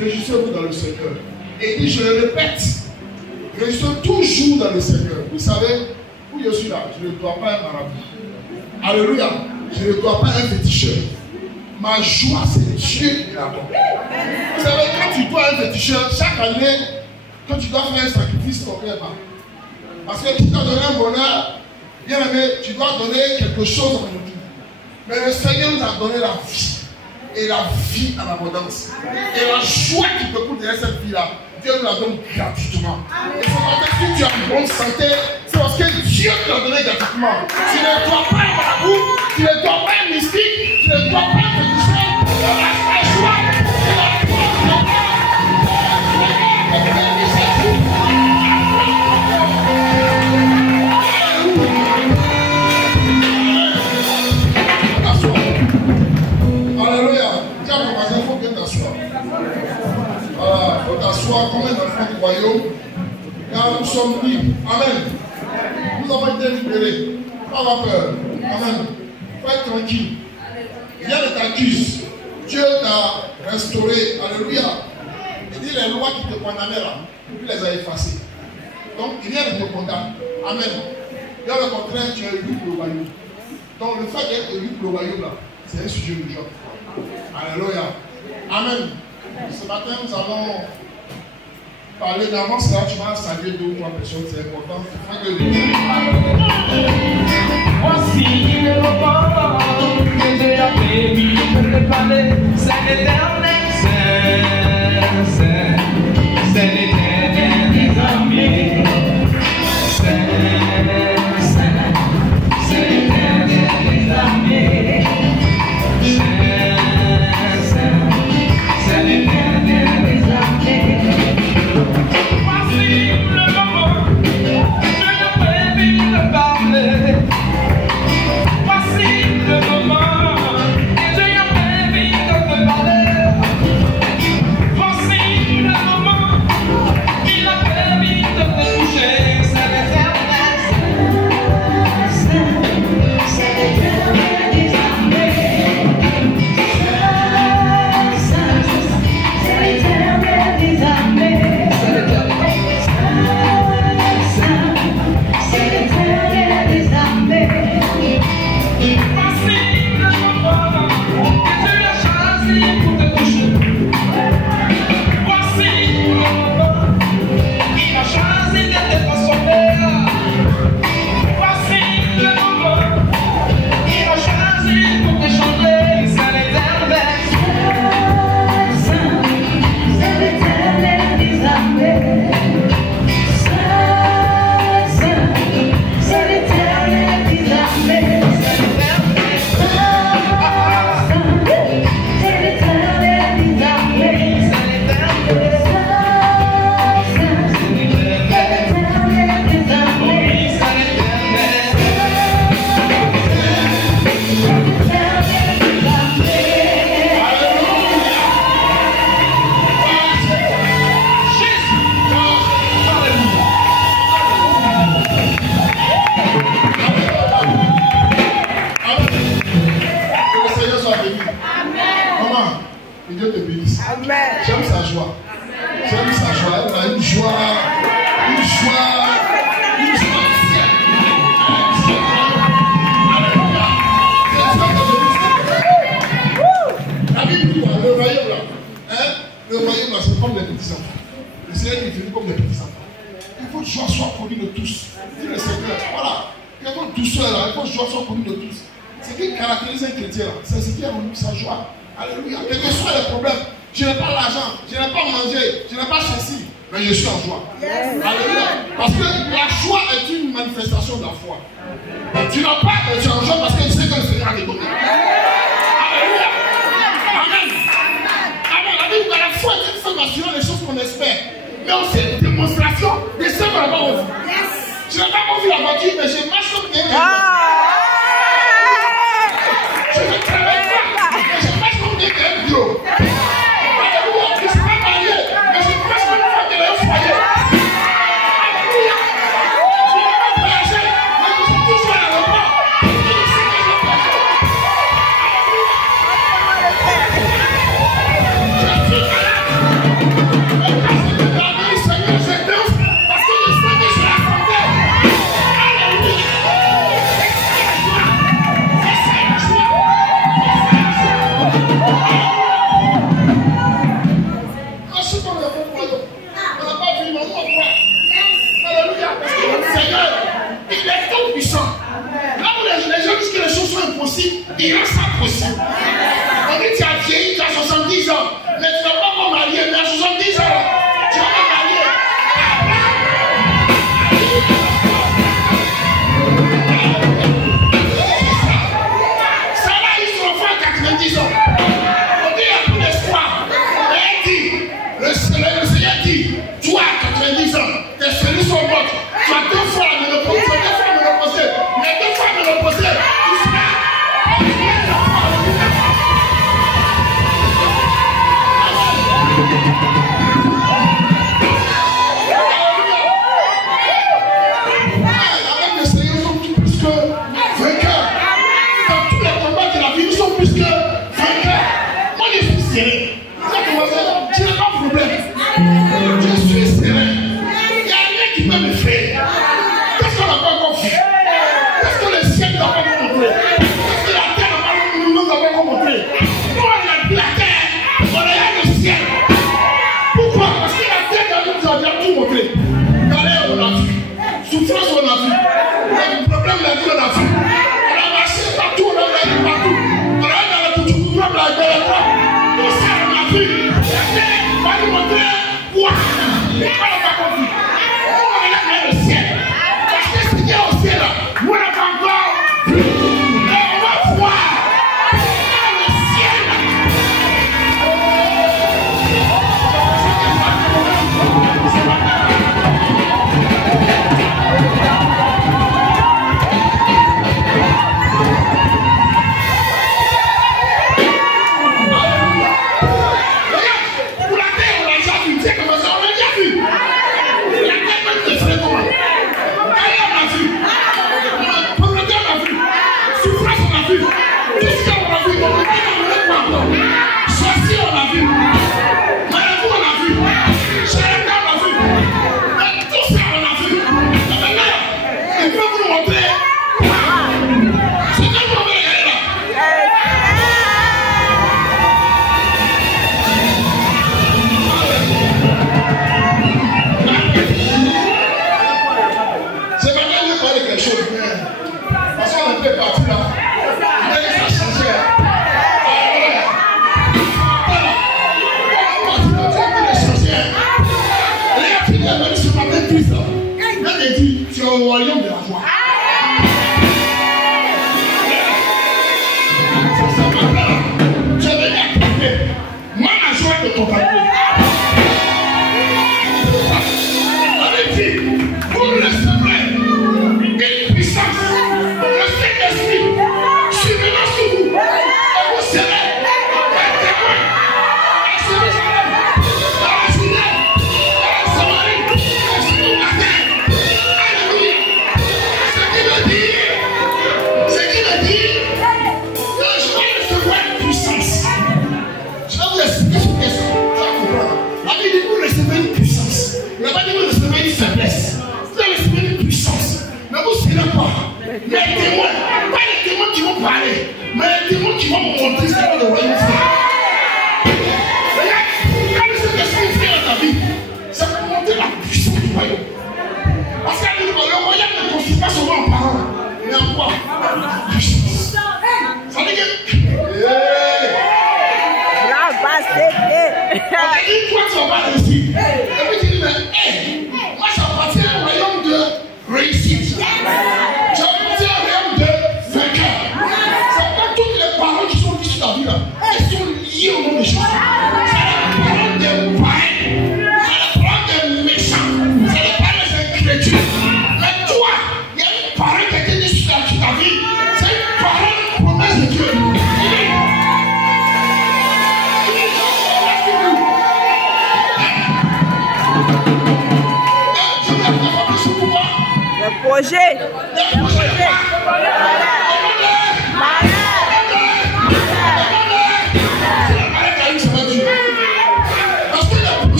Réjouissez-vous dans le Seigneur. Et dit, je le répète, réjouissez toujours dans le Seigneur. Vous savez, où je suis là, je ne dois pas un marabout. Alléluia. Je ne dois pas un féticheur. Ma joie, c'est Dieu qui la donne. Vous savez, quand tu dois un féticheur, chaque année, quand tu dois faire un sacrifice, ton cœur va. Parce que tu dois donner un bonheur, bien aimé, tu dois donner quelque chose en retour. Mais le Seigneur nous a donné la vie. Et la vie en abondance. Et la joie qui te coûte derrière cette vie-là, Dieu nous la donne gratuitement. Et c'est parce que si tu as une bonne santé, c'est parce que Dieu te l'a donné gratuitement. Tu ne dois pas un marabout, tu ne dois pas un mystique, tu ne dois pas un féticheur. La joie, il faut t'asseoir comme un enfant du royaume, car nous sommes libres. Amen. Nous avons été libérés. Pas avoir peur. Amen. Faut être tranquille. Rien ne t'accuse. Dieu t'a restauré. Alléluia. Il dit les lois qui te condamnaient là, il les a effacées. Donc rien ne te condamne. Amen. Dans le contraire, tu es élu pour le royaume. Donc le fait d'être élu pour le royaume là, c'est un sujet de joie. Alléluia. Amen. Ce matin, nous allons parler d'avance. Là, tu vas saluer 2 ou 3 personnes, c'est important. Voici le moment que Dieu a prévu pour te parler. C'est l'éternel, c'est l'éternel des armées. C'est l'éternel des armées. C'est l'éternel des armées. Voici le moment que Dieu a prévu de parler. Voici le moment que Dieu a prévu de te parler. Voici le moment qu'il a prévu de te toucher. C'est l'éternel, c'est l'éternel des armées. C'est l'éternel des armées. C'est l'éternel des armées. Voici le moment que Dieu a choisi pour te toucher. Voici le moment qu'il a choisi de te transformer. Voici le moment qu'il a choisi pour te changer. C'est l'éternel. C'est l'éternel des armées. C'est l'éternel des armées. C'est l'éternel des armées. Que le Seigneur soit béni. Maman, que Dieu te bénisse. J'aime sa joie. J'aime sa joie. Elle a une joie. Une joie. Une joie ancienne. La Bible dit, le royaume là, hein, le royaume là, c'est comme les petits enfants. Le Seigneur est venu comme les petits enfants. Il faut que joie soit connue de tous. Dis le Seigneur, voilà. Il faut que douceur là, il faut que joie soit connue de tous. Ce qui caractérise un chrétien, c'est ce qui a rendu sa joie. Alléluia. Quels que soient les problèmes, je n'ai pas l'argent, je n'ai pas mangé, je n'ai pas ceci, mais je suis en joie. Yes. Alléluia. Parce que la joie est une manifestation de la foi. Tu n'as pas, mais tu es en joie parce que tu sais que le Seigneur a te donné. Alléluia. Amen. Amen. La Bible dit que la foi est une formation des choses qu'on espère. Mais aussi une démonstration de ce qu'on n'a pas vu. Je n'ai pas vu la voiture, mais je marche comme quelqu'un. Je ne travaille pas, mais je marche comme quelqu'un de Alléluia. Je ne suis pas marié, mais je marche comme quelqu'un de foyer. il rend ça possible. On dit tu as vieilli, tu as 70 ans, mais tu ne vas pas me marier, mais à 70 ans, tu vas me marier. Ça là, ils sont enfants à 90 ans. On dit il n'y a plus d'espoir. Mais le Seigneur dit, toi à 90 ans, tes cellules sont mortes. Tu as 2 fois à ménopause, tu as 2 fois à ménopause, mais 2 fois à ménopause, tu seras. Avec le Seigneur, nous sommes plus que vainqueurs. Dans tous les combats de la vie, nous sommes plus que vainqueurs. Moi, je suis serré. Tu n'as pas de problème. Je suis serré. Il n'y a rien qui peut me faire. Qu'est-ce qu'on n'a pas encore fait? Qu'est-ce que le ciel n'a pas encore montré? Qu'est-ce que la terre n'a pas encore montré? Nous, on a la terre, on a le ciel. Pourquoi? Parce que la terre nous a déjà tout montré. Galère, on a vu. Souffrance, on a vu. Le problème de la vie, on a vu. On a marché partout, on a regardé partout. On a regardé dans la couture, on a regardé partout. Tout ça, on a vu. La terre va nous montrer quoi? On n'a pas compris. On regarde le ciel. Parce que ce qui est au ciel, nous, on n'a pas encore vu. Et on va voir. Le ciel.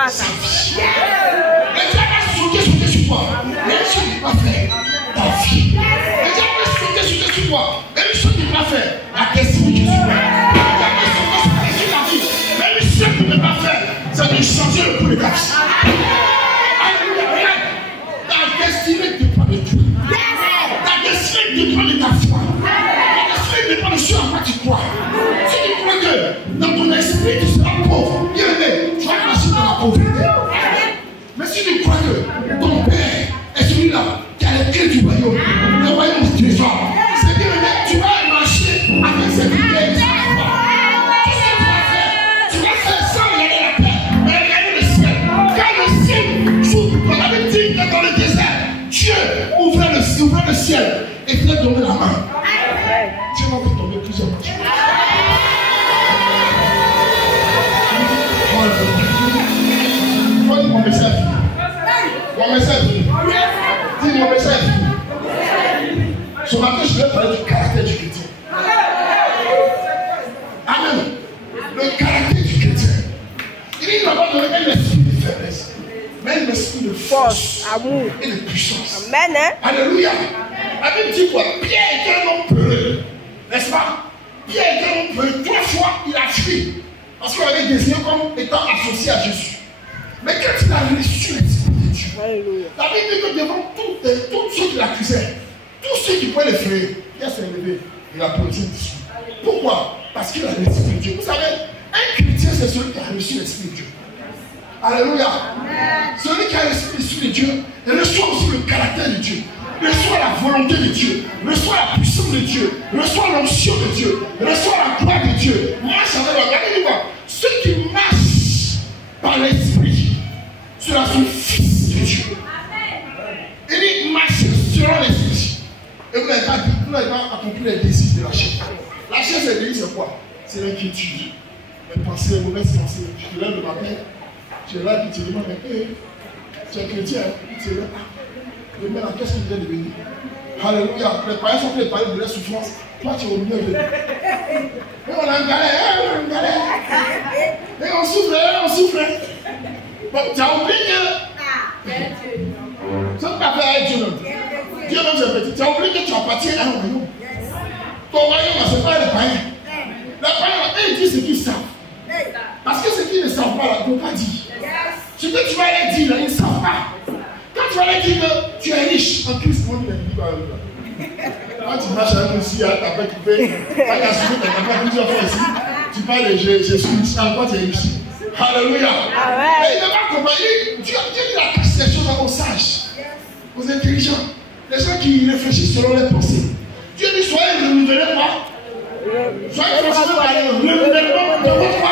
passe. sa vie. Le diable va sauter sur toi. Même ce qu'il va faire, ta vie. Le diable va sauter sur toi. Même ce qu'il va faire, la destinée que tu as. Le diable va sauter sur ta vie. Même ce qu'il ne peut pas faire, c'est de changer le coup de ta vie. Alléluia. Ta destinée dépend de toi. Ta destinée dépend de ta foi. Ta destinée dépend de ce à quoi tu crois. Si tu crois que dans ton esprit tu seras pauvre, bien aimé, tu vas marcher dans la pauvreté. Mais si tu crois que ton père est celui-là qui a les clés du royaume, le royaume du trésor, c'est bien aimé, tu vas marcher avec cette idée. Tu vas faire sans regarder la terre, mais regarder le ciel. Quand le ciel s'ouvre, on avait dit que dans le désert, Dieu ouvrait le ciel et faisait tomber la main. Dieu va faire tomber plusieurs fois. Dis mon message. Mon message. Dis mon message. Ce matin, je vais parler du caractère du chrétien. Amen. Le caractère du chrétien. Il ne va pas donner un esprit de faiblesse, mais un esprit de force, amour et de puissance. Amen. Hein? Alléluia. La Bible dit quoi? Pierre était un homme peureux. N'est-ce pas? Pierre était un homme peureux. 3 fois, il a fui. Parce qu'on avait désigné comme étant associé à Jésus. Mais quand il a reçu l'Esprit de Dieu, la Bible dit que devant tous ceux qui l'accusaient, tous ceux qui pouvaient l'effrayer, Pierre s'est levé et a prononcé dessus. Pourquoi? Parce qu'il a l'Esprit de Dieu. Vous savez, un chrétien, c'est celui qui a reçu l'Esprit de Dieu. Alléluia. Celui qui a reçu l'Esprit de Dieu, il reçoit aussi le caractère de Dieu, reçoit la volonté de Dieu, reçoit la puissance de Dieu, reçoit l'onction de Dieu, reçoit la gloire de Dieu. Marche avec la gloire. Regardez-moi, ceux qui marchent par l'Esprit sera son fils de Dieu. Il dit marcher selon l'Esprit. Et vous n'avez pas accompli les désirs de la chair. La chair, c'est quoi? C'est l'inquiétude. Les pensées, les mauvaises pensées. Tu te lèves le matin, tu es là, tu te demandes, tu es chrétien, tu es là. Demain, qu'est-ce que tu viens de venir? Alléluia. Les païens sont préparés de leur souffrance. Toi, tu es au milieu de. Et on a une galère, Et on souffre, Bon, tu as oublié que. Ça ne peut pas faire Dieu même. Dieu même, c'est petit. Tu as oublié que tu appartiens à un royaume. Ton royaume, ce n'est pas les païens. Les païens, ils disent ce qu'ils savent. Parce que ce qu'ils ne savent pas, là, ils ne peuvent pas dire. Ce que tu vas leur dire, là, ils ne savent pas. Quand tu vas leur dire que tu es riche en Christ, on ne dit pas. Quand tu marches avec un aussi, tu as pas coupé, tu as suivi, tu as pas plusieurs fois ici, tu parles de Jésus, en quoi tu es riche. Alléluia. Mais il ne va pas comprendre. Dieu a caché ces choses aux sages, aux intelligents, les gens qui réfléchissent selon les pensées. Dieu dit soyez renouvelés par. Soyez transformés par le renouvellement de votre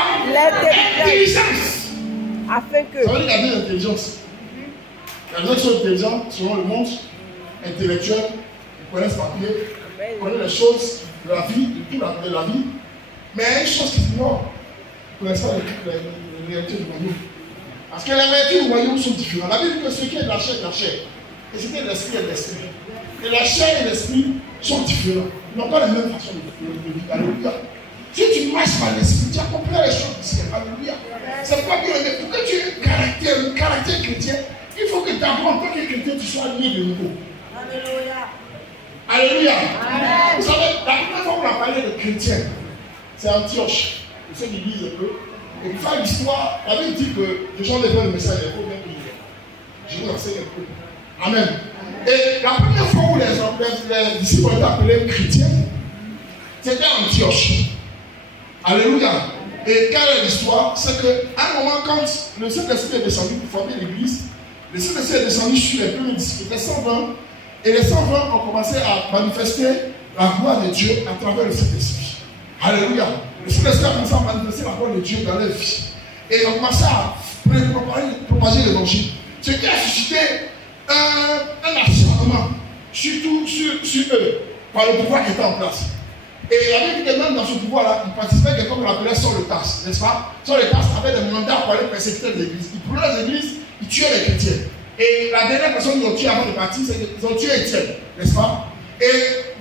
intelligence. Afin que. Ça veut dire qu'il y a deux intelligences. Il y a d'autres choses intelligentes selon le monde intellectuel. Ils connaissent papier, ils connaissent les choses de la vie, de toute la vie. Mais il y a une chose qui ignore. Ils ne connaissent pas les réalités du royaume. Parce que les réalités du royaume sont différentes. La Bible dit que ce qui est de la chair est de la chair. Et ce qui est de l'esprit est de l'esprit. Et la chair et l'esprit sont différents. Ils n'ont pas la même façon de vivre. Alléluia. Si tu marches par l'esprit, tu accomplis les choses du ciel. Alléluia. C'est pourquoi pour que tu aies un caractère chrétien, il faut que d'abord, en tant que chrétien, tu sois lié de nouveau. Alléluia. Alléluia. Vous savez, la première fois qu'on a parlé de chrétiens, c'est Antioche. Ceux qui lisent un peu. Et pour faire l'histoire, la Bible dit que les gens devaient le message, il faut bien que je vous enseigne un peu. Amen. Et la première fois où les disciples ont été appelés chrétiens, c'était Antioche. Alléluia. Et quelle est l'histoire? C'est qu'à un moment, quand le Saint-Esprit est descendu pour former l'église, le Saint-Esprit est descendu sur les premiers disciples, les 120, et les 120 ont commencé à manifester la gloire de Dieu à travers le Saint-Esprit. Alléluia. Le Saint-Esprit a commencé à manifester la gloire de Dieu dans leur vie. Et ils ont commencé à propager l'évangile. Ce qui a suscité un acharnement, surtout sur eux, par le pouvoir qui était en place. Et la Bible dit que même dans ce pouvoir-là, ils participaient de comme on appelait Saul de Tarse, n'est-ce pas? Saul de Tarse avait des mandats pour aller persécuter les églises. Ils prenaient les églises, ils tuaient les chrétiens. Et la dernière personne qu'ils ont tué avant de partir, c'est qu'ils ont tué Étienne, n'est-ce pas? Et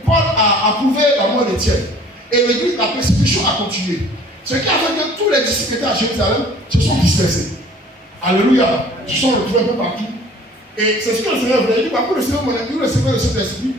Paul a approuvé la mort d'Étienne. Et l'église, la persécution a continué. Ce qui a fait que tous les disciples étaient à Jérusalem se sont dispersés. Alléluia. Ils se sont retrouvés un peu partout. Et c'est ce que le Seigneur voulait. Il dit, vous recevez le Saint-Esprit,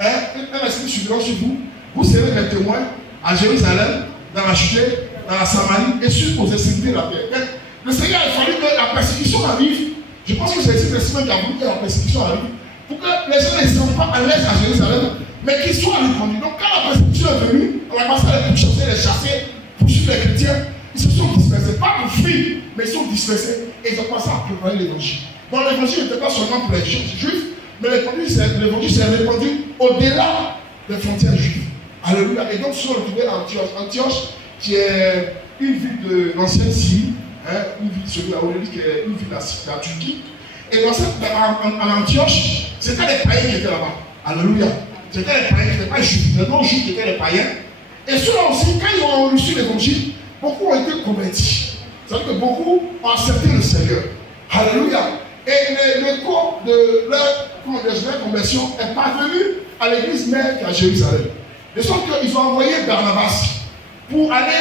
un esprit subira sur vous. Vous serez mes témoins à Jérusalem, dans la Judée, dans la Samarie et sur aux extrémités de la terre. Mais le Seigneur a fallu que la persécution arrive. Je pense que c'est le Saint-Esprit qui a voulu que la persécution arrive. Pour que les gens ne soient pas à l'aise à Jérusalem, mais qu'ils soient répandus. Donc quand la persécution est venue, on a commencé à les chasser, poursuivre les chrétiens. Ils se sont dispersés, pas pour fuir, mais ils sont dispersés et ils ont commencé à préparer l'évangile. Donc l'évangile n'était pas seulement pour les juifs, mais l'évangile s'est répandu au-delà des frontières juives. Alléluia. Et donc, ils sont retrouvés à Antioche. Antioche, qui est une ville de l'ancienne Syrie, une ville, celui là qui est une ville de la Turquie. Et en Antioche, c'était les païens qui étaient là-bas. Alléluia. C'était les païens qui n'étaient pas juifs. Les non-juifs qui étaient les païens. Et ceux-là aussi, quand ils ont reçu l'évangile, beaucoup ont été convertis. C'est-à-dire que beaucoup ont accepté le Seigneur. Alléluia. Et l'écho de leur conversion est parvenu à l'église mère qui est à Jérusalem. De sorte qu'ils ont envoyé Barnabas pour aller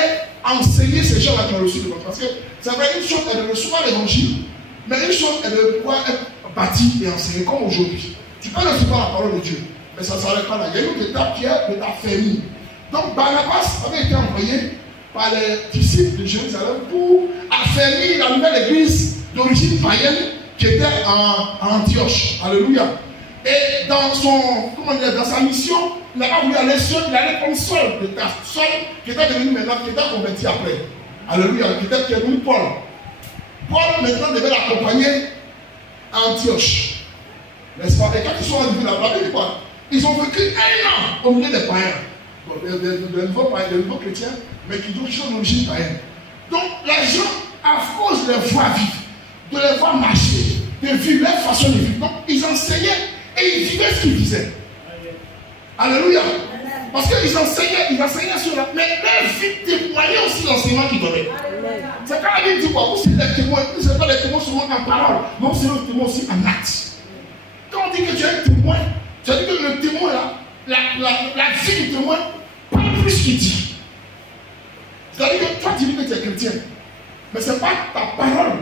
enseigner ces gens-là qui ont reçu l'évangile. Parce que c'est vrai, une chose est de recevoir l'évangile, mais une chose est de pouvoir être bâti et enseigné comme aujourd'hui. Tu peux recevoir la parole de Dieu, mais ça ne s'arrête pas là. Il y a une autre étape qui est de ta famille. Donc Barnabas avait été envoyé par les disciples de Jérusalem pour affermir la nouvelle église d'origine païenne qui était en Antioche. Alléluia. Et dans sa mission, il n'a pas voulu aller seul, il allait comme seul, qui était devenu maintenant, qui était converti après. Alléluia, qui était devenu Paul. Paul maintenant devait l'accompagner à Antioche. N'est-ce pas? Et quand ils sont arrivés là-bas, ils ont vécu 1 an au milieu des païens. Donc, des nouveaux païens, des nouveaux chrétiens, mais qui ont d'origine païenne. Donc, les gens, à cause de les voir vivre, de les voir marcher, de vivre leur façon de vivre, donc ils enseignaient et ils vivaient ce qu'ils disaient. Alléluia. Parce qu'ils enseignaient sur la. Mais leur vie témoignait aussi l'enseignement qu'ils donnaient. C'est quand la Bible dit quoi? Vous êtes des témoins, vous n'êtes pas des témoins seulement en parole, mais vous êtes des témoins aussi en acte. Quand on dit que tu es un témoin, ça veut dire que le témoin là, la vie du témoin parle plus qu'il dit. C'est-à-dire que toi tu dis que tu es chrétien, mais ce n'est pas ta parole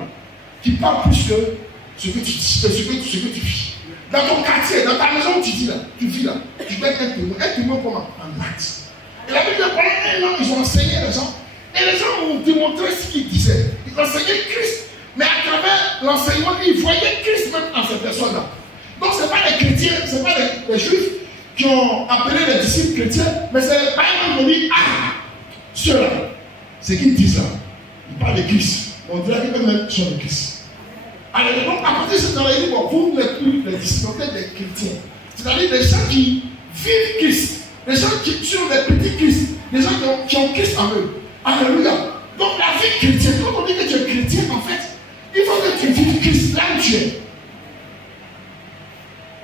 qui parle plus que ce que tu dis, ce que tu vis. Dans ton quartier, dans ta maison où tu vis là, tu peux être un témoin comment? En acte. Et la Bible dit pendant 1 an, ils ont enseigné les gens. Et les gens ont démontré ce qu'ils disaient. Ils enseignaient Christ. Mais à travers l'enseignement, ils voyaient Christ même dans ces personnes-là. Donc ce n'est pas les chrétiens, ce n'est pas les juifs qui ont appelé les disciples chrétiens, mais c'est les païens qui ont dit, ah, ceux-là, c'est qu'ils disent là. Ils parlent de Christ. On dirait qu'eux-mêmes sont de Christ. Alors, donc, à partir de ce temps-là, il dit, bon, vous n'êtes plus les disciples, des chrétiens. C'est-à-dire des gens qui vivent Christ, des gens qui sont des petits Christ, des gens qui ont Christ en eux. Alléluia. Donc, la vie chrétienne, quand on dit que tu es chrétien, en fait, il faut que tu vives Christ là où tu es.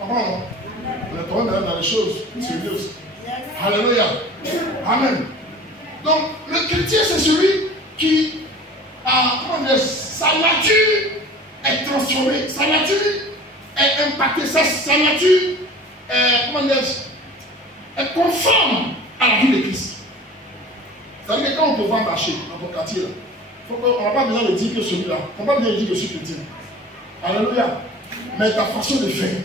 On est tombé dans les choses sérieuses. Alléluia. Amen. Donc, le chrétien, c'est celui qui a, comment dire, sa nature est transformée, sa nature est impactée, sa nature est conforme à la vie de Christ. C'est-à-dire que quand on te voit marcher dans ton quartier, on n'a pas besoin de dire que celui-là, on n'a pas besoin de dire que je suis chrétien. Alléluia. Mais ta façon de faire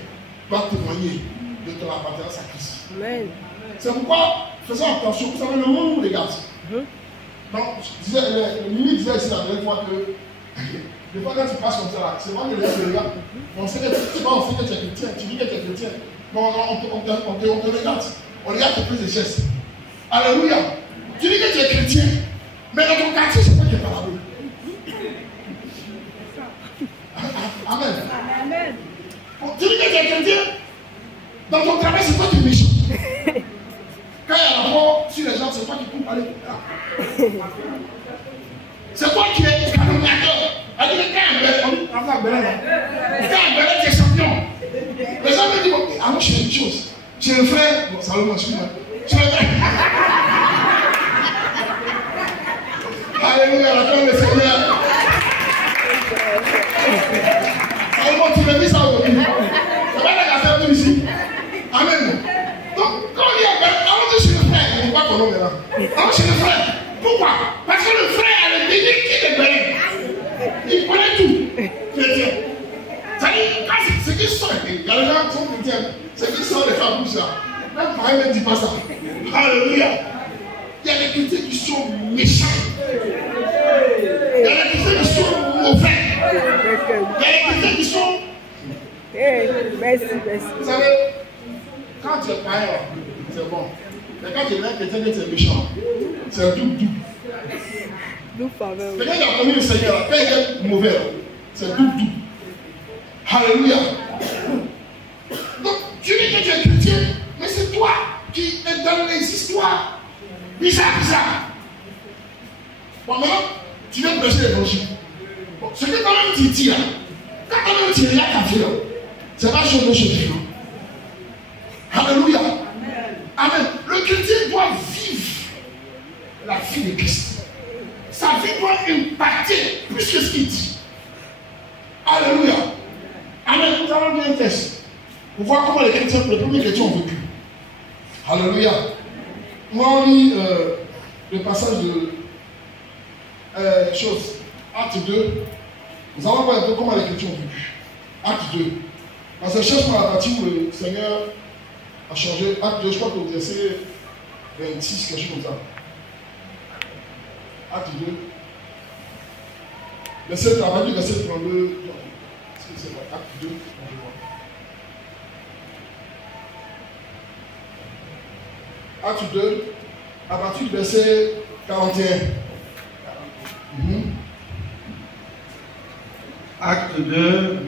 doit témoigner de ton appartenance à Christ. Amen. C'est pourquoi, faisons attention, vous savez, le monde nous regarde. Donc, Mimi disait ici la dernière fois que des fois, quand tu passes comme ça, là, c'est vrai que les gens te regardent. On sait que tu vas, on sait que tu es chrétien, tu dis que tu es chrétien. Mais on te regarde. On regarde tes prises de gestes. Alléluia. Tu dis que tu es chrétien, mais dans ton quartier, c'est pas qui est pas la Amen. Amen. Tu dis que tu es chrétien, dans ton travail, c'est toi qui es méchant. Quand il y a la mort sur les gens, c'est toi qui peux parler. C'est toi qui es calomniateur. Quand tu es champion, les gens me disent, ah, moi je fais une chose. J'ai le frère, bon, Salomon, excuse-moi. J'ai le frère. Alléluia, la paix du Seigneur. Salomon, tu me dis ça aujourd'hui. C'est pas la affaire de ici. Amen. Donc, quand il y a avant de chez le frère, il ne faut pas qu'on nomme là. Avant chez le frère. Pourquoi? Parce que le frère a le déni qui est béni. Il connaît tout. qui sort, il y a les gens qui sont chrétiens, c'est qui sort les femmes comme ça. Même pareil ne dit pas ça. Alléluia. Il y a des chrétiens qui sont méchants. Il y a des chrétiens qui sont mauvais. Il y a des chrétiens qui sont... Merci. Vous savez, quand tu es païen, c'est bon. Mais quand tu es un chrétien que tu es méchant, c'est un double. Mais quand il a connu le Seigneur, quand il est mauvais, c'est double. Alléluia. Donc, tu dis que tu es chrétien, mais c'est toi qui es dans les histoires. Bizarre. Bon, maintenant, tu viens prêcher l'évangile. Bon, ce que toi-même tu dis là, quand toi-même tu regardes ta vie là, c'est pas chose de chez Dieu. Alléluia. Amen. Le chrétien doit vivre la vie de Christ. Sa vie doit impacter plus que ce qu'il dit. Alléluia. Amen. Nous allons bien un texte pour voir comment les premiers chrétiens ont vécu. Alléluia. Moi, on lit le passage de Acte 2. Nous allons voir un peu comment les chrétiens ont vécu. Acte 2. Parce que je cherche par la partie où le Seigneur a changé. Acte 2, je crois que vous essayez 26, quelque chose comme ça. Acte 2. Verset 32, verset 32. C'est quoi? Acte 2. Acte 2, à partir du verset 41. Acte 2,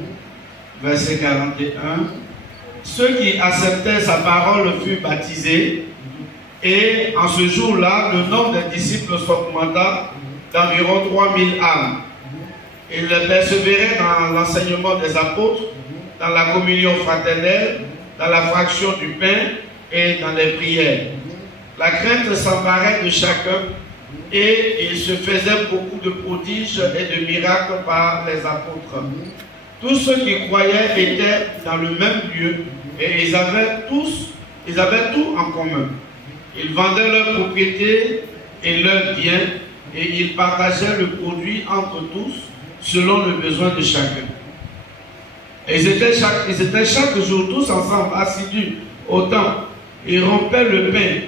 verset 41. Ceux qui acceptaient sa parole furent baptisés, et en ce jour-là, le nombre des disciples s'augmenta d'environ 3000 âmes. Ils persévéraient dans l'enseignement des apôtres, dans la communion fraternelle, dans la fraction du pain et dans les prières. La crainte s'emparait de chacun et il se faisait beaucoup de prodiges et de miracles par les apôtres. Tous ceux qui croyaient étaient dans le même lieu et ils avaient tout en commun. Ils vendaient leurs propriétés et leurs biens et ils partageaient le produit entre tous selon le besoin de chacun. Et ils étaient chaque jour tous ensemble assidus au temple. Ils rompaient le pain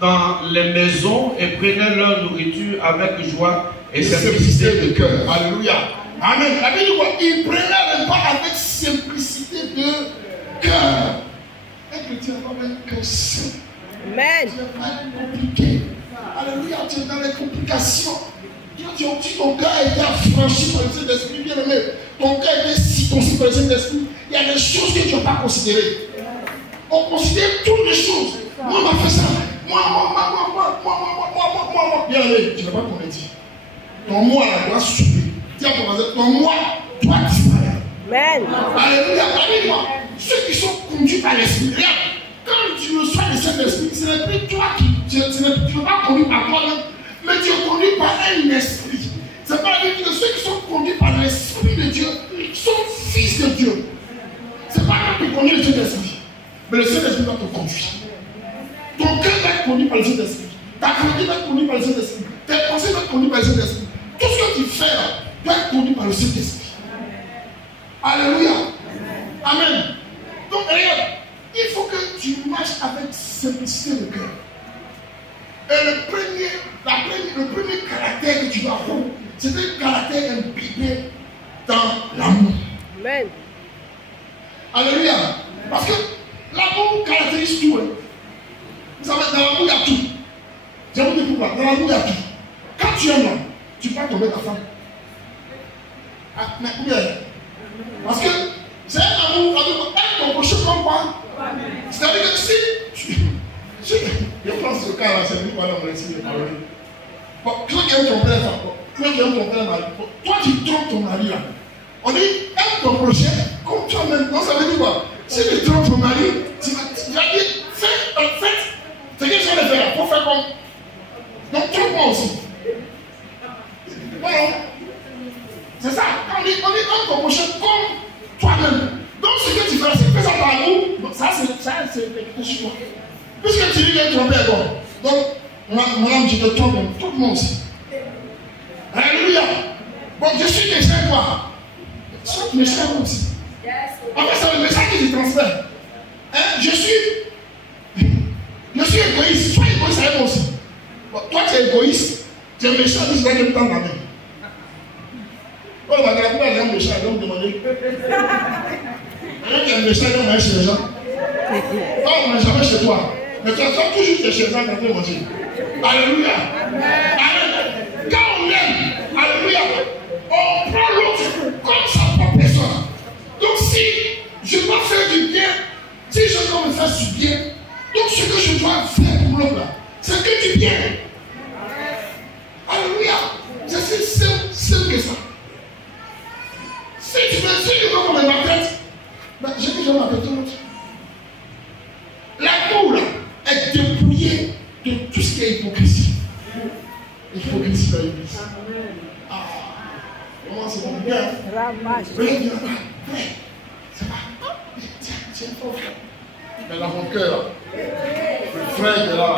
dans les maisons et prenaient leur nourriture avec joie et simplicité de cœur. Alléluia. Amen. La Bible dit quoi? Ils prenaient le pain avec simplicité de cœur. Un chrétien doit avoir un cœur simple. Amen. Tu n'es pas compliqué. Alléluia. Tu es dans les complications. Ton cœur a été affranchi par le Saint-Esprit, bien aimé. Ton cœur a été circoncis par le Saint-Esprit. Il y a des choses que tu n'as pas considérées. On considère toutes les choses. Moi, on m'a fait ça. Moi. Bien aimé, tu n'as pas convaincu. Ton moi là doit souffler. Dis à ton voisin, ton moi doit disparaître. Amen. Alléluia. Alléluia. Ceux qui sont conduits par l'Esprit, regarde, quand tu reçois le Saint-Esprit, ce n'est plus toi qui. Tu ne es pas conduit par toi-même, mais tu es conduit par un esprit. C'est pas la Bible que ceux qui sont conduits par l'Esprit de Dieu sont fils de Dieu. C'est pas toi qui conduis le Saint-Esprit, mais le Saint-Esprit va te conduire. Ton cœur va être conduit par le Saint-Esprit. Ta volonté va être conduite par le Saint-Esprit. Tes pensées vont être conduites par le Saint-Esprit. Tout ce que tu fais là doit être conduit par le Saint-Esprit. Alléluia. Amen. Donc regarde, il faut que tu marches avec simplicité de cœur. Et le premier caractère que tu vas avoir, c'est un caractère imbibé dans l'amour. Amen. Alléluia. Parce que l'amour caractérise tout. Hein. Vous savez, dans l'amour, il y a tout. Je vais vous dire pourquoi. Dans l'amour, il y a tout. Quand tu aimes, tu peux pas tomber ta femme. Ah, mais bien. Parce que c'est un amour, aime ton prochain comme moi. C'est-à-dire que si je pense que ce cas-là, c'est lui qui va dans récit de parler. Bon, toi qui aimes ton père, toi qui aimes ton père, toi qui trompes ton mari là. On dit, aime ton prochain comme toi-même. Non, ça veut dire quoi? Si tu trompes ton mari, tu vas dire, fais, c'est quelque chose de faire, pour faire comme. Donc, trompe-moi aussi. Voilà. C'est ça. On dit, aime ton prochain comme toi-même. Donc, ce que tu fais, c'est fais ça par amour. Ça, c'est quelque chose. Puisque tu dis que tu trompes toi. Donc, mon âme, je te trompe, trompe-moi aussi. Alléluia. Bon, je suis méchant, toi. Sois méchant aussi. En fait, c'est le méchant transfert. Hein? Je suis égoïste. Sois égoïste avec moi aussi. Bon, toi, tu es égoïste. Tu es méchant, tu dois me tendre la main. Oh, la pourquoi elle est méchant, elle va me demander. Elle est méchant, elle va manger chez les gens. Toi, on ne mange jamais chez toi. Mais tu as toujours chez les gens quand tu veux manger. Alléluia. Amen. Quand on aime, alléluia, on prend l'autre comme sa propre personne. Donc si je dois faire du bien, si je dois me faire du bien, donc ce que je dois faire pour l'autre là, c'est que du bien. Alléluia. C'est si simple que ça. Si tu veux comme ma tête, ben, j'ai dit que je vais m'appeler tout l'autre. L'amour là est dépouillé de tout ce qui est hypocrisie. Hypocrisie dans l'église. Ah, comment c'est bon bien? Regarde, ça va. Tiens, mais dans mon cœur, le frère est là.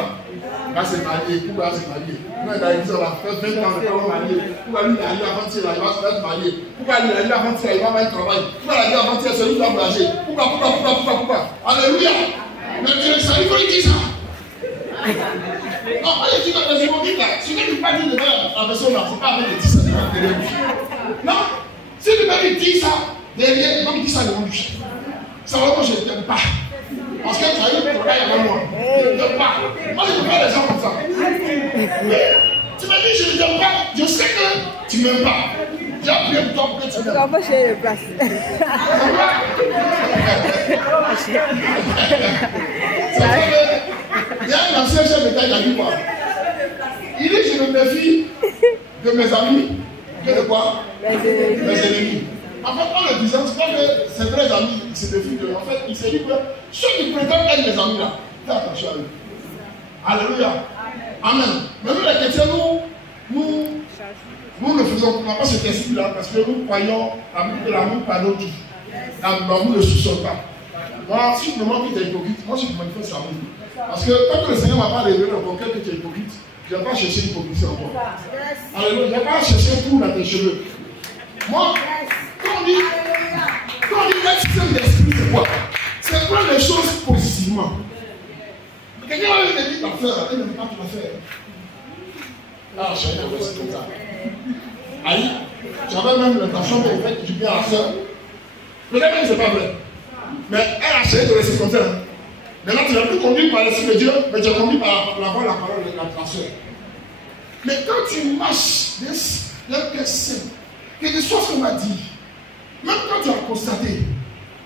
Là, c'est marié. Pourquoi c'est marié? Pourquoi dans l'église, on va faire 20 ans de temps marié? Pourquoi lui, il a eu avant-hier, il va se mettre marié? Pourquoi lui, il a eu avant-hier, il va mettre travail? Pourquoi il a eu avant-hier, c'est lui qui va voyager? Pourquoi? Alléluia! Mais ça, il faut lui dire ça. Non, pas les dire dans les émotions là. Ce que tu pas dit devant la personne là, c'est pas avec les 10 ça derrière lui. Non, si tu peux lui dire ça derrière, non, il dit ça devant lui. Ça va, moi je ne t'aime pas. Parce que tu as eu le travail avant moi. Je ne t'aime pas. Moi je ne veux pas les gens comme ça. Tu m'as dit je ne t'aime pas. Je sais que tu ne m'aimes pas. J'ai appris pour toi pour que tu m'aimes. On va chez les places. Il y a un ancien chef d'État qui a dit quoi? Il dit je me méfie de mes amis que de quoi? Mes ennemis. En fait, en le disant, c'est pas que ses vrais amis, il se méfie de. En fait, il s'est dit que ceux qui prétendent être mes amis là, fais attention à eux. Alléluia. Amen. Mais nous, les chrétiens, nous ne faisons pas ce esprit-là parce que nous croyons que l'amour pardonne tout. L'amour ne soupçonne pas. Moi, si je me montre que tu es hypocrite, moi je manifeste l'amour. Parce que quand le Seigneur ne m'a pas révélé dans ton cœur que tu es hypocrite, je ne vais pas chercher l'hypocrisie encore. Alléluia. Je ne vais pas chercher tout dans tes cheveux. Moi, quand on dit un système d'esprit, c'est quoi? C'est prendre les choses positivement. Quelqu'un va te dire ta soeur, elle n'aime pas ton affaire. Ah, je suis un comme ça. Aïe, j'avais même l'intention de faire du bien à la soeur. Peut-être même que ce n'est pas vrai. Mais elle a cherché de laisser comme ça. Maintenant, tu n'as plus conduit par l'Esprit de Dieu, mais tu as conduit par la parole de la soeur. Mais quand tu marches d'un cœur simple, quelque chose qu'on m'a dit, même quand tu as constaté,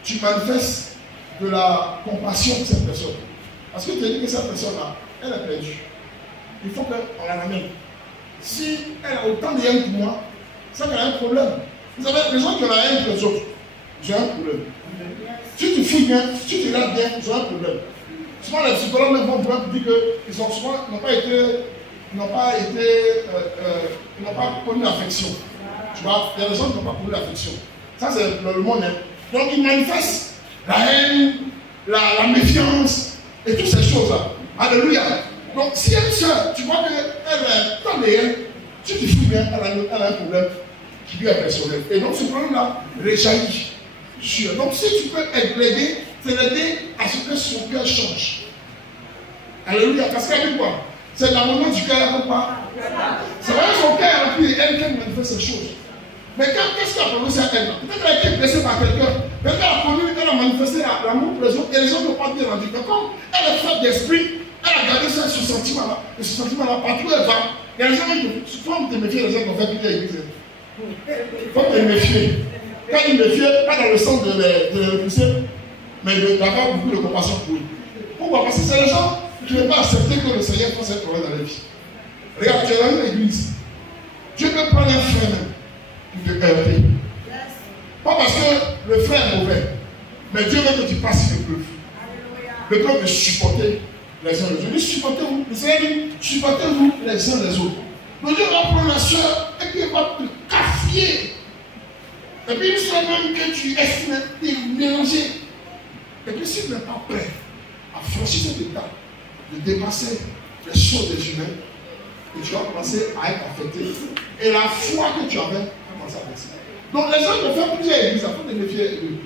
tu manifestes de la compassion pour cette personne. Parce que tu as dit que cette personne-là, elle est perdue. Il faut qu'on la ramène. Si elle a autant de haine pour moi, ça qu'elle a un problème. Vous savez, les gens qui ont la haine pour les autres, j'ai un problème. Si tu fouilles bien, si tu regardes bien, j'ai un problème. Souvent les psychologues même vont dire qu'ils n'ont pas connu l'affection. Tu vois, il y a des gens qui n'ont pas connu l'affection. Ça, c'est le monde. Donc, ils manifestent la haine, la méfiance et toutes ces choses-là. Alléluia. Donc, si une soeur, tu vois qu'elle est comme elle, si tu fouilles bien, elle a un problème qui lui est personnel. Et donc, ce problème-là réjaillit sur. Donc, si tu peux l'aider, c'est l'aider à ce que son cœur change. Alléluia. Parce qu'elle dit quoi? C'est l'amendement du cœur, quoi? C'est vrai que son cœur a pu elle qui manifeste ces choses. Mais qu'est-ce qu'elle a prononcé à elle? Peut-être qu'elle a été blessée par quelqu'un. Peut-être qu'elle a manifesté l'amour pour les autres et les gens n'ont pas bien rendu. Mais comme elle est faite d'esprit, elle a gardé ce sentiment-là. Et ce sentiment-là, partout où elle va, il y a des gens qui faut te méfier des gens qui ont fait plier l'église. Il faut te méfier. Quand il méfie, pas dans le sens de les repousser, mais d'avoir beaucoup de compassion pour eux. Pourquoi? Parce que c'est les gens qui ne veulent pas accepter que le Seigneur fasse un problème dans leur vie. Regarde, tu es dans une église. Dieu peut prendre un frère même pour te heurter. Pas parce que le frère est mauvais, mais Dieu veut que tu passes l'épreuve. L'épreuve de supporter les uns les autres. Il dit supportez-vous. Le Seigneur dit supportez-vous les uns les autres. Donc Dieu va prendre la soeur et puis il va te caffier. Et puis une soeur même que tu estimes mélanger. Et puis si tu n'es pas prêt à franchir cet état, de dépasser les choses des humains, et tu vas commencer à être affecté. Et la foi que tu avais va commencer à baisser. Donc les gens me font plusieurs églises, il faut te méfier d'eux.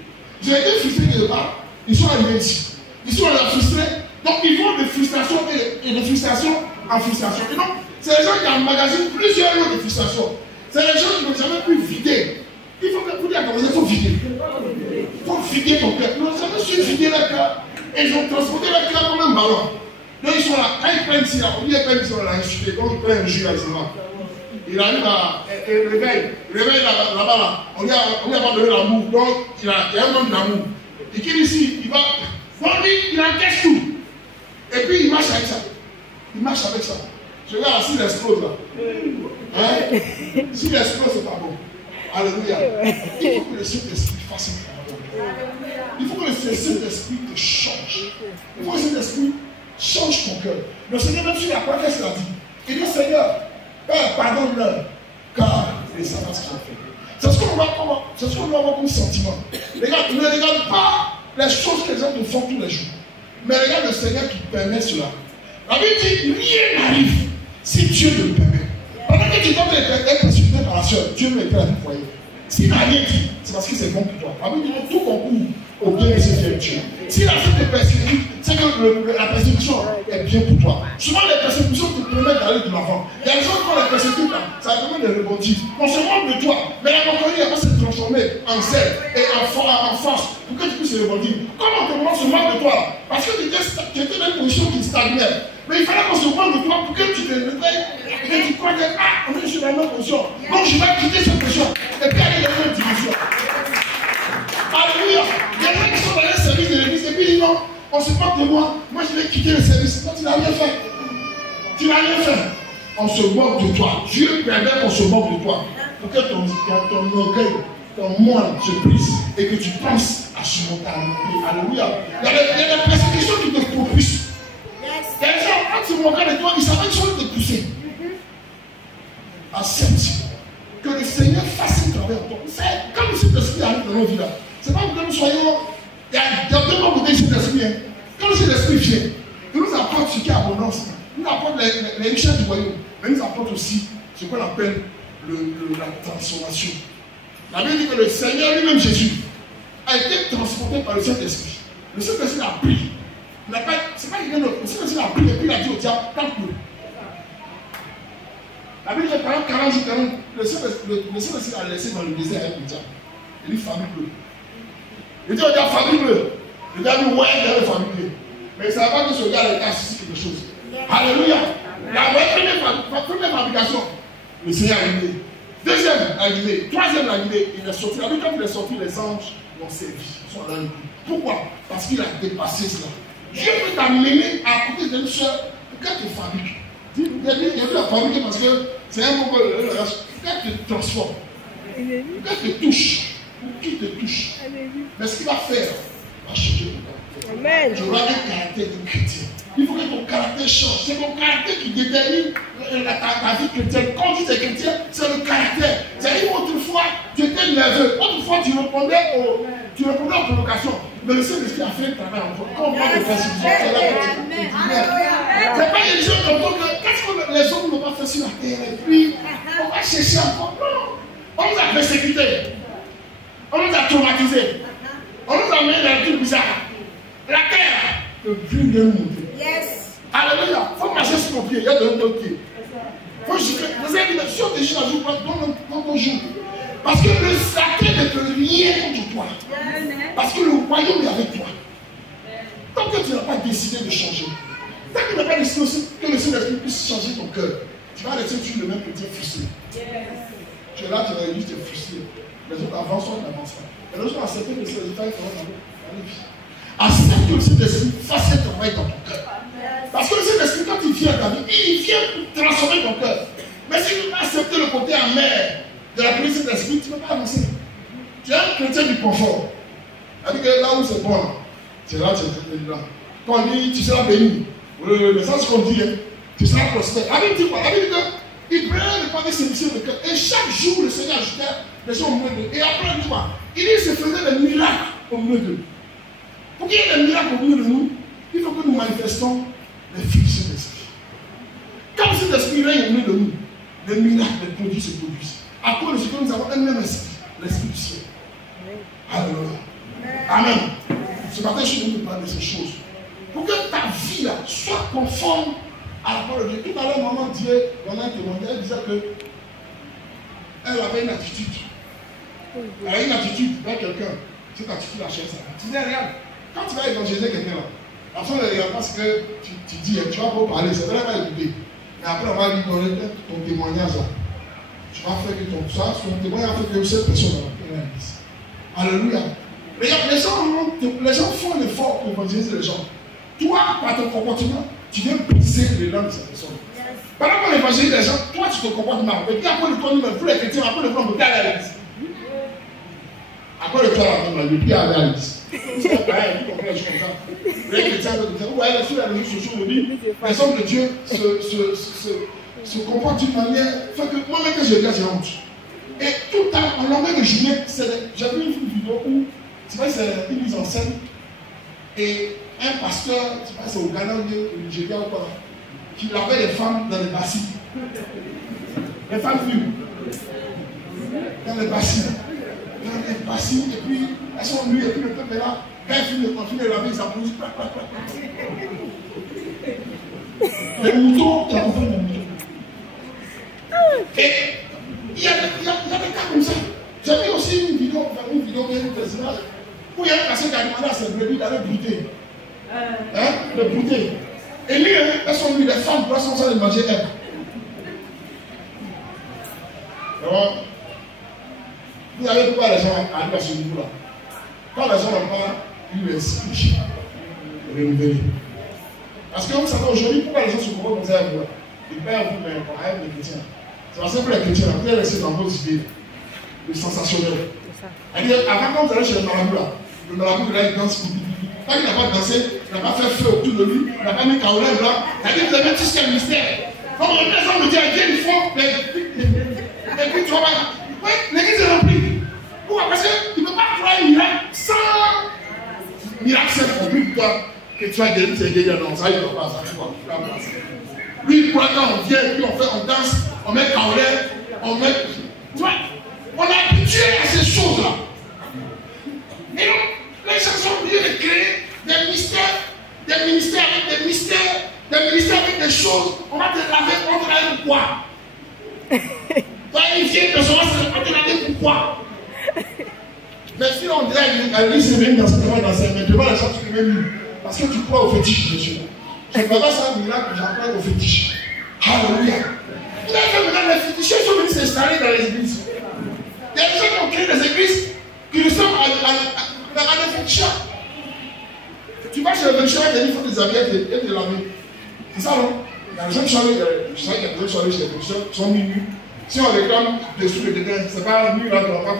J'ai été frustré de part. Ils sont arrivés ici. Ils sont frustrés. Donc ils vont de frustration et de frustration en frustration. Et donc, c'est les gens qui emmagasinent plusieurs lots de frustration. C'est les gens qui n'ont jamais pu vider. Il faut que vous dites, il faut vider. Il faut vider ton cœur. Ils n'ont jamais su vider leur cœur. Et ils ont transporté leur cœur comme un ballon. Donc ils sont là. Quand ils prennent ici, on dit qu'ils sont là, insultés. Quand ils prennent un jus, ils sont là. Il arrive à réveil là-bas, là. On lui a pas donné l'amour. Donc il y a un homme d'amour. Et qui ici, il va. Donc lui, il encaisse tout. Et puis il marche avec ça. Il marche avec ça. Je regarde s'il explose là. Hein? S'il explose, c'est pas bon. Alléluia. Il faut que le Saint-Esprit fasse un travail. Il faut que le Saint-Esprit te change. Il faut que le Saint-Esprit change ton cœur. Le Seigneur, même sur la croix, qu'est-ce qu'il a dit? Il dit, Seigneur, Père, pardonne-leur, car ils ne savent pas ce qu'ils ont fait. C'est ce qu'on doit avoir comme sentiment. Regarde, ne regarde pas les choses que les gens te font tous les jours. Mais regarde le Seigneur qui permet cela. La Bible dit, rien n'arrive si Dieu ne le permet. Pendant que tu dois être persécuté par la soeur, Dieu ne l'éclaire à ton foyer. S'il n'a rien dit, c'est parce que c'est bon pour toi. La Bible dit que tout concourt au bien de ce qui est Dieu. S'il a fait te persécuter, c'est que la persécution est bien pour toi. Souvent, les persécutions te permettent d'aller de l'avant. Il y a des gens qui les persécutent, ça permet de rebondir. On se moque de toi, mais la moquerie va se transformer en zèle et en force pour que tu puisses rebondir. Comment on se moque de toi? Parce que tu étais dans une position qui stagnait. Mais il fallait qu'on se moque de toi pour que tu te réveilles et que tu crois que on est sur la même position. Donc je vais quitter cette position et puis aller dans une dimension. Alléluia. Il y a des gens qui sont dans le service de l'église et puis ils disent non, on se moque de moi je vais quitter le service. Non, tu n'as rien fait. Tu n'as rien fait. On se moque de toi. Dieu permet qu'on se moque de toi pour que ton orgueil, ton moine se brise et que tu penses à surmonter. Alléluia. Il y a des persécutions qui te propulsent. Les gens, quand tu moquent de toi, ils savaient qu'ils sont te pousser. Accepte que le Seigneur fasse un travail en toi. C'est comme si l'esprit arrive dans nos vies là. C'est pas pour que nous soyons. Il y a deux membres de cet esprit. Quand cet esprit vient, il nous apporte ce qui est abondance. Il nous apporte les richesses du royaume. Mais il nous apporte aussi ce qu'on appelle la transformation. La Bible dit que le Seigneur lui-même Jésus a été transporté par le Saint-Esprit. Le Saint-Esprit a pris. C'est pas quelqu'un d'autre. Le Saint-Esprit a pris et puis il a dit au diable, tant que. La Bible dit que pendant 40 jours, le Saint-Esprit a laissé dans le désert avec le diable. Il dit fabrique-le. Il dit au diable, fabrique-le. Le diable dit ouais, il va le fabriquer. Mais ça ne va pas que ce gars ait assisté quelque chose. Alléluia. La première fabrication, le Seigneur a guidé. Deuxième, a guidé. Troisième, a guidé. Il est sorti. La Bible, quand il est sorti, les anges l'ont servi. Ils sont allés. Pourquoi? Parce qu'il a dépassé cela. Dieu peut t'amener à côté d'une soeur pour qu'elle te fabrique. Il a dû la fabriquer parce que c'est un moment le reste. Pour qu'elle te transforme. Pour qu'elle te touche. Pour qu'il te touche. Mais ce qu'il va faire, va changer ton caractère. Amen. Tu auras un caractère de chrétien. Il faut que ton caractère change. C'est ton caractère qui détermine ta vie chrétienne. Quand tu es chrétien, c'est le caractère. C'est-à-dire autrefois, tu étais nerveux. Autrefois, tu répondais aux provocations. Mais le Saint-Esprit a fait le travail en toi. Quand on parle de persécution, c'est là que c'est pas une chose comme ça. Qu'est-ce que les hommes n'ont pas fait sur la terre? Et puis, on va chercher encore. Non. On nous a persécutés. On nous a traumatisés. On nous a mis dans des trucs bizarres. La terre, le but de monter. Yes. Alléluia. Il faut marcher sur ton pied. Il y a de l'autre pied. Il faut gifler. Vous avez dit, si on te gifle un jour, dans ton jour. Parce que le sacré ne peut rien contre toi. Parce que le royaume est avec toi. Tant que tu n'as pas décidé de changer, tant que tu n'as pas décidé aussi que le Saint-Esprit puisse changer ton cœur, tu vas rester toujours le même chrétien frustré. Tu es là, tu es réuni, tu es frustré. Les autres avancent, on n'avance pas. Et les autres acceptent que ces résultats feront dans la vie. Accepte que le Saint-Esprit fasse un travail dans ton cœur. Parce que le Saint-Esprit, quand il vient dans ta vie, il vient pour transformer ton cœur. Mais si tu ne peux pas accepter le côté amer de la présence de l'Esprit, tu ne peux pas avancer. Tu es un chrétien du confort. C'est-à-dire que là où c'est bon, c'est là, tu es là. Quand on dit, tu seras béni. Mais ça, c'est ce qu'on dit, hein. Tu seras prospère. La Bible dit quoi? La Bible dit qu'il prenait le pavé séduction de cœur. Et chaque jour, le Seigneur ajoutait des choses au milieu d'eux. Et après, il dit quoi? Il dit qu'il se faisait des miracles au milieu d'eux. Pour qu'il y ait des miracles au milieu de nous, il faut que nous manifestons les fruits de cet esprit. Comme cet esprit règne au milieu de nous, les miracles, les produits se produisent. À cause de ce que nous avons un même esprit, l'esprit du ciel. Alléluia. Amen. Ce matin, je suis venu te parler de ces choses. Pour que ta vie là, soit conforme à la parole de Dieu. Tout à l'heure, maman disait, on a témoigné, elle disait que elle avait une attitude. Elle a une attitude vers quelqu'un. Cette attitude la chaise. Tu disais, regarde, quand tu vas évangéliser quelqu'un là, la personne ne regarde pas ce que tu dis, tu vas pas parler, c'est vrai, elle va écouter. Mais après, on va lui donner ton témoignage là. Tu vas faire que ton témoignage va faire que cette personne là. Alléluia. Regarde, les gens font l'effort pour évangéliser les gens. Toi, par ton comportement, tu viens briser les langues de cette personne. Pendant qu'on évangélise les gens, toi tu te comportes mal. Et puis après le tour, tous les chrétiens, après le tour, on peut aller à l'église. Après le tour, on peut aller à l'église. C'est pareil, tu comprends les choses comme ça. Les chrétiens, vous voyez, sur les réseaux sociaux, on dit, les hommes de Dieu se comportent d'une manière. Fait que moi-même, quand je regarde, j'ai honte. Et tout le temps, en longueur de journée, j'ai vu une vidéo où, tu vois, c'est une mise en scène. Et un pasteur, je sais pas, c'est au Ghana ou au Nigeria ou quoi, qui lavait les femmes dans les bassines. Les femmes fument. Dans les bassines. Dans les bassines, et puis elles sont nues, et puis le peuple est là. Quand elles finissent, continue de laver, ils applaudissent. Les moutons, tu as compris les moutons. Et il y a des cas comme ça. J'ai vu aussi une vidéo qui est une personnage où il y a un pasteur qui a demandé à ses brebis d'aller brouter. De brouter. Et lui, elles sont venues, les femmes, pour sont en train de manger elles. Alors, vous savez pourquoi les gens arrivent à ce niveau-là? Quand les gens n'ont pas eu l'esprit renouvelé. Parce que vous savez aujourd'hui, pourquoi les gens se comportent comme ça? Ils perdent vous, mais pour les chrétiens. C'est parce que les chrétiens, vous allez rester dans vos idées. Le sensationnel. Avant, quand vous allez chez le marabout, le marabout, là, il danse. Quand il n'a pas dansé, il n'a pas fait feu autour de lui, il n'a pas mis Kaolève là, c'est-à-dire que vous avez tout ce qui est mystère. Quand les gens me disent, Dieu, il faut, et puis tu vois, oui, l'église est remplie. Pourquoi? Parce qu'il ne peut pas faire un miracle sans miracle, c'est compris pour toi que tu as guéri, c'est guéri, non, ça, il ne va pas, ça, tu vois, lui, pour quand on vient, puis on danse, on met Kaolève, on met. Tu vois, on est habitué à ces choses-là. Et donc, les gens sont obligés de créer des mystères, des ministères avec des mystères, des ministères avec des choses. On va te laver, on va te laver pourquoi? Toi, une vieille personne, on va te laver pourquoi? Mais si on dirait à l'église, c'est même dans ce moment, mais devant les gens, tu peux même parce que tu crois au fétiche, monsieur. Je ne peux pas ça un miracle, j'apprends au fétiche. Alléluia. Il a fait maintenant les féticheurs sont venus s'installer dans les églises. Il y a des gens qui ont créé des églises qui ressemblent à des féticheurs. Tu vas chez le féticheur, il faut des habits et de laver. C'est ça, non? Il y a des gens qui sont allés, je sais qu'il y a des gens qui sont allés chez les féticheurs, qui sont mis nus. Si on réclame dessous le dédain, c'est pas nu là, tu vas pas.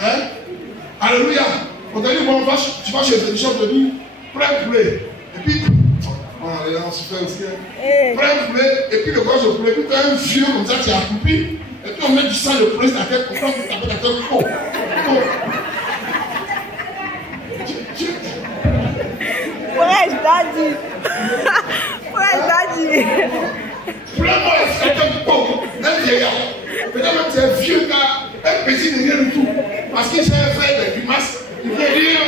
Hein? Alléluia. On t'a dit, bon, tu vas chez le féticheur, on te dit, prends poulet. Et puis, on se fait aussi. Prends poulet, et puis le corps de poulet, puis tu as un vieux comme ça qui a coupé. Et puis on met du sang de poulet sur la tête pour prendre ta tête. Oh! Fresh daddy. Fresh daddy. Vraiment, c'est un pauvre, un vieillard. Peut-être même c'est un vieux gars, un petit de rien du tout. Parce qu'il sait faire des grimaces, il fait rien.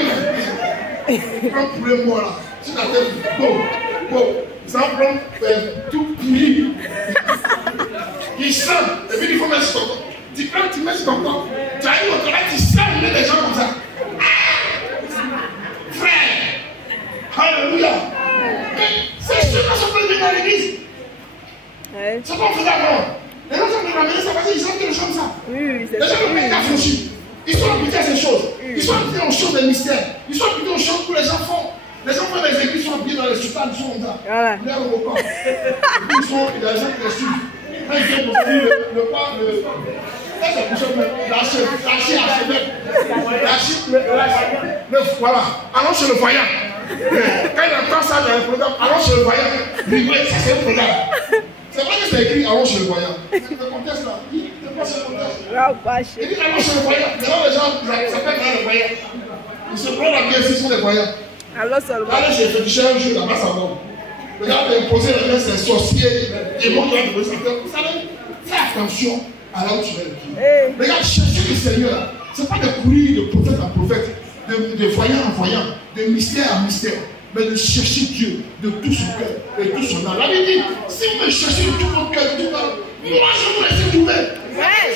Prends poulet moi là, sur la tête. Bon, ça prend tout pourri. Il sent, et puis il faut mettre sur ton corps. Tu prends, tu mets sur ton corps. Tu arrives au travail, tu sens les gens comme ça. Frère! Alléluia! C'est sûr que ça peut venir dans l'église. C'est ce qu'on faisait avant. Les gens sont venus ramener ça parce qu'ils sentent que les gens comme ça. Les gens ne peuvent pas franchir. Ils sont habitués à ces choses. Ils sont habitués aux choses des mystères. Ils sont habitués aux choses que les gens font. Les enfants des églises sont habillés dans les soutanes, ils sont comme ça. Voilà. Ils au repas. Et puis il y a des gens qui les suivent. Quand ils viennent pour finir le pas, c'est pour ça que lâcher voilà. Allons chez le voyant. Quand il entend ça dans le programme, allons chez le voyant. Oui, ça c'est un programme. C'est vrai que c'est écrit allons chez le voyant. Le contexte là, il ne pas ce contexte. Il dit allons chez le voyant. Maintenant les gens s'appellent dans le voyant. Ils se prennent la pièce, ils sont des voyants. Allez chez le féticheur un jour, là-bas ça va. Regarde, imposer les mains, c'est un sorcier. Et bon, vous savez, fais attention à là où tu vas le pied. Regarde, chercher le Seigneur. Ce n'est pas de courir de prophète en prophète. de voyant en voyant, de mystère en mystère, mais de chercher Dieu de tout son cœur et tout son âme. La Bible dit, si vous me cherchez de tout votre cœur, de tout votre âme, moi je vous laisse trouver.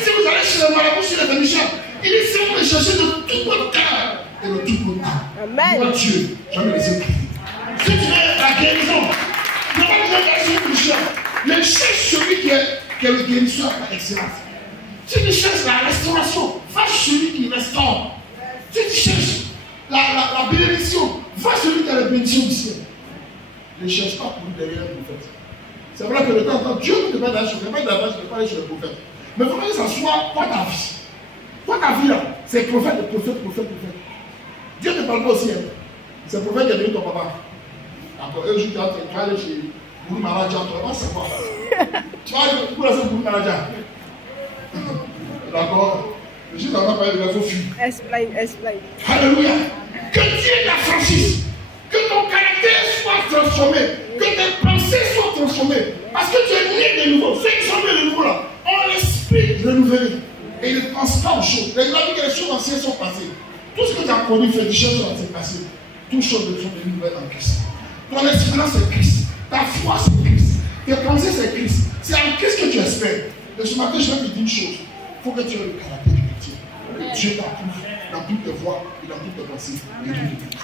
Si vous allez chez le marabout, chez les méchants, il dit, si vous me cherchez de tout votre cœur et de toute votre âme, moi Dieu, je vais me laisser trouver. Si tu veux la guérison, ne pas besoin d'aller chez le méchant, mais cherche celui qui est le guérisseur par excellence. Si tu cherches la restauration, va celui qui restaure. Si tu cherches la bénédiction, va celui qui a la bénédiction du ciel. Ne cherche pas pour derrière le prophète. C'est vrai que de temps en temps, Dieu ne peut pas aller sur le prophète. Mais il faut que ça soit pas ta vie. Toi, ta vie là, c'est prophète. Dieu ne parle pas aussi. C'est le prophète qui a donné ton papa. D'accord, un jour tu vas aller chez Bourou Maradja, tu vas pas savoir. Tu vas aller pour la scène Bourou Maradja. D'accord. Je suis en train de parler de la faux fuite. Explain. Alléluia. Que Dieu t'affranchisse. Que ton caractère soit transformé. Que tes pensées soient transformées. Parce que tu es né de nouveau. Ceux qui sont nés de nouveau là ont l'esprit renouvelé. Et ils ne pensent pas aux choses. Les gens disent que les choses anciennes sont passées. Tout ce que tu as connu fait des choses sont passées. Toutes choses sont devenues nouvelles en Christ. Ton espérance c'est Christ. Ta foi c'est Christ. Tes pensées c'est Christ. C'est en Christ que tu espères. Et ce matin, je vais te dire une chose. Il faut que tu aies le caractère chrétien. Que Dieu t'approuve dans toutes tes voies et dans toutes tes pensées. Et Dieu te bénisse.